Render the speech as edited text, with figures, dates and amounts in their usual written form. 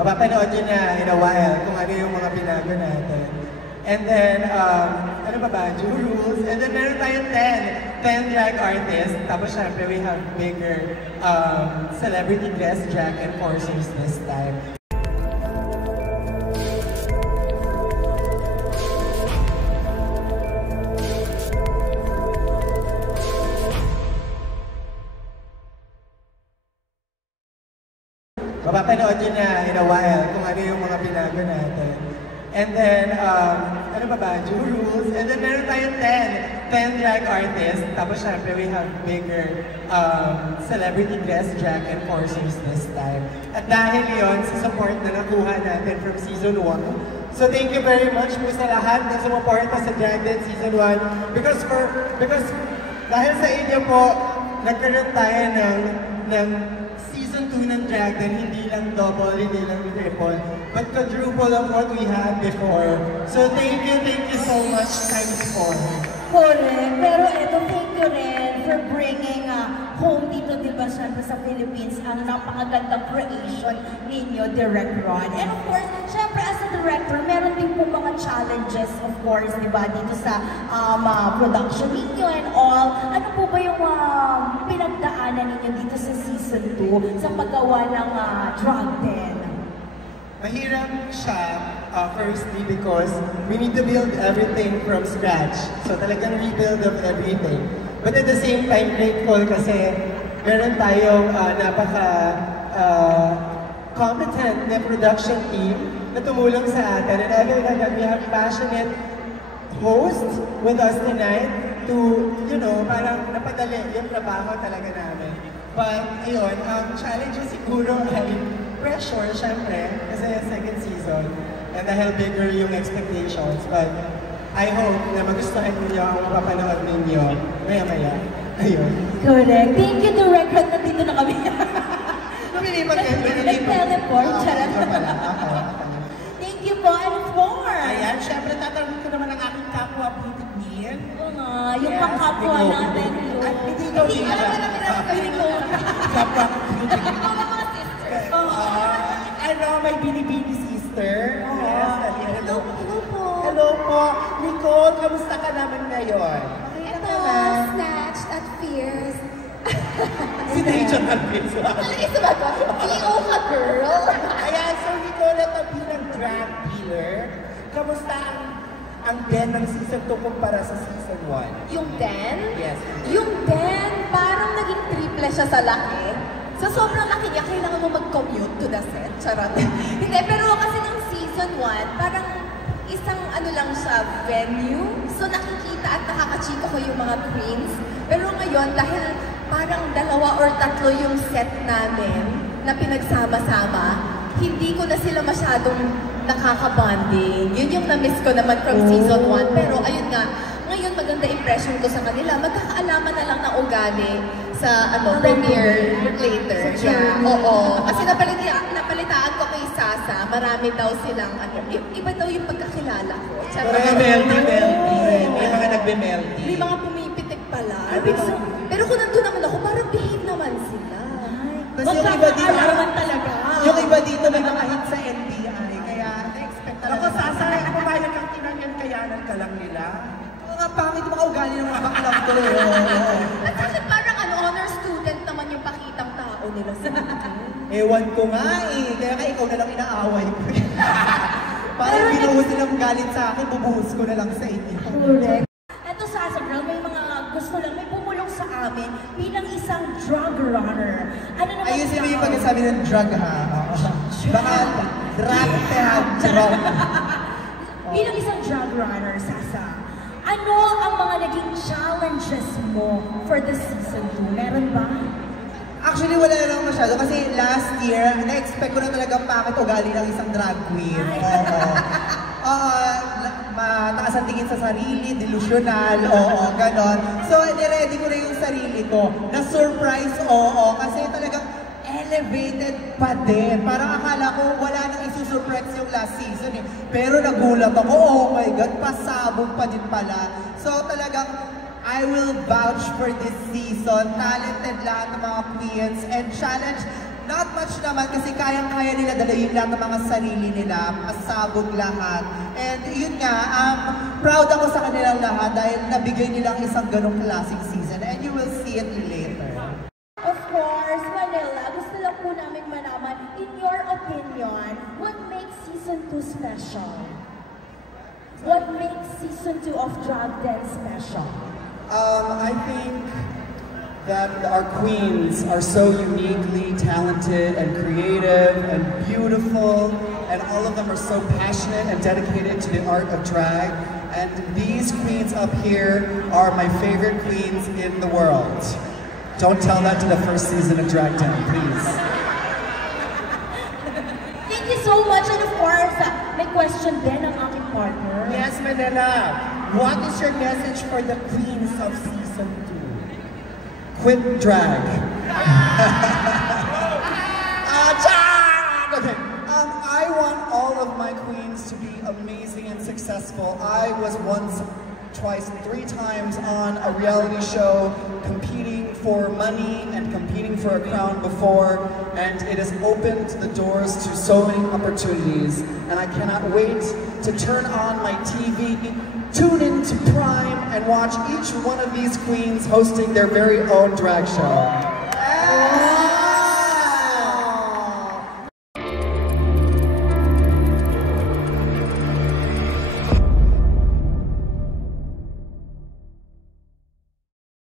Mapapanood yun na in a while kung ano yung mga binago natin. And then, ano ba? New rules. And then meron tayong 10 drag artists. Tapos syempre, we have bigger celebrity guest drag enforcers this time. Mapapanood yun na in a while kung ano yung mga binago natin. And then, ano ba? New rules. And then meron tayong 10 drag artists. Tapos syempre, we have bigger celebrity guest drag enforcers this time. At dahil yun, sa support na nakuha natin from Season 1. So thank you very much po sa lahat na sumuporta sa Drag Race Season 1. Because dahil sa inyo po, nagkaroon tayo ng Season 2 ng Drag Race, hindi lang double, hindi lang triple, but quadruple of what we had before. So thank you so much times 4. Correct. Pero ito, thank you rin for bringing home dito, di ba, syempre sa Philippines, ang napakagandang creation ninyo, Direct Ron. And of course, syempre as a director, meron din po mga challenges, of course, di ba, dito sa production ninyo and all. Ano po ba yung pinagdaanan ninyo dito sa Season 2 sa paggawa ng Drag 10? Mahirap siya, firstly, because we need to build everything from scratch. So talagang rebuild of everything. But at the same time, grateful kasi meron tayong competent na production team na tumulong sa atin. And other than that, we have passionate hosts with us tonight to, you know, parang napadali yung trabaho talaga namin. But, ayun, challenges siguro ay pressure, syempre, kasi second season, and dahil bigger yung expectations, but I hope na magustuhan ninyo ang mapapanood ninyo maya-maya. Ayun. Correct. Thank you, Director, na dito na kami. Lumilipat kayo, Nag-teleport, charot. Thank you po, and for? Ayan, syempre tatanungin ko naman ang aking kapwa beauty queen. Oo nga, yung kapwa natin. Hindi ko kapwa beauty queen. Ano, may Binibini sister. Yes, hello. Hello po. Hello po. Nicole, kamusta ka naman ngayon? Ito, snatched at fierce. Si Rachel Alvis. Ito ba ito? EO ka, girl? Ayan, so Nicole, ito bilang drag dealer, kamusta ang den ng Season 2 kumpara sa Season 1? Yung den? Yes. Yung den, parang naging triple siya sa laki. Sa sobrang laki niya, kailangan mo mag-commute to the set. Charot. Hindi, pero kasi ng Season 1, parang isang ano lang siya, venue. So nakikita at nakakachika ko yung mga queens. Pero ngayon, dahil parang 2 or 3 yung set namin na pinagsama-sama, hindi ko na sila masyadong nakaka-bonding. Yun yung na-miss ko naman from Season 1. Pero ayun nga, ngayon maganda impression ko sa kanila. Magkakaalaman na lang ng ugali sa premiere later. Yeah, oo. Kasi napalitaan ko kay Sasa, marami daw silang, iba daw yung pagkakilala ko. Mga melty. May mga nagbe-melty. May mga pumipitik pala. Pero kung nandun naman ako, parang behave naman sila. Kasi yung iba dito, talaga. Yung iba dito may mga hit sa NBI, kaya na-expect Ako, Sasa, pumayag kang kinangyan-kayanan ka lang nila. Mga pangit mga ugali ng mga baklang to. At saka parang honor student naman yung pakitang tao nila sa Ewan ko nga eh. Kaya ikaw na lang inaaway ko. Parang binuhos nilang galit sa akin, bubuhos ko na lang sa inyo. Correct. Ito Sasa girl, may mga gusto lang, may pumulong sa amin bilang isang drug runner. Ano naman ayusin mo yung pagkasabi ng drug ha. Baka drug te have drug. Bilang isang drug runner, Sasa, ano ang mga naging challenges mo for the Season 2? Meron ba? Actually, wala na lang masyado. Kasi last year, na-expect ko na talaga bakit ugali ng isang drag queen. Mataas ang tingin sa sarili, delusional, ganon. So, niready ko na yung sarili ko. Na-surprise, kasi talagang elevated pa din. Parang akala ko wala nang isusurprise yung last season eh. Pero nagulat ako, oh my God, pasabog pa din pala. So talagang I will vouch for this season. Talented lahat ng mga queens and challenge Not much naman kasi kayang-kaya nila dalayin lahat ng mga sarili nila, pasabog lahat. And yun nga, proud ako sa kanilang lahat dahil nabigay nilang isang ganong classic season and you will see it later. Of course, Manila, gusto lang po namin malaman, in your opinion, what makes Season 2 special? What makes Season 2 of Drag Dance special? I think that our queens are so uniquely talented and creative and beautiful, and all of them are so passionate and dedicated to the art of drag. And these queens up here are my favorite queens in the world. Don't tell that to the first season of Drag Den, please. Thank you so much, and of course, may question din ang aking partner. Yes, Manila. What is your message for the queens of Season 2? Quit drag. Okay. I want all of my queens to be amazing and successful. I was once, twice, 3 times on a reality show competing for money and competing for a crown before, and it has opened the doors to so many opportunities, and I cannot wait to turn on my TV, tune into Prime, and watch each one of these queens hosting their very own drag show.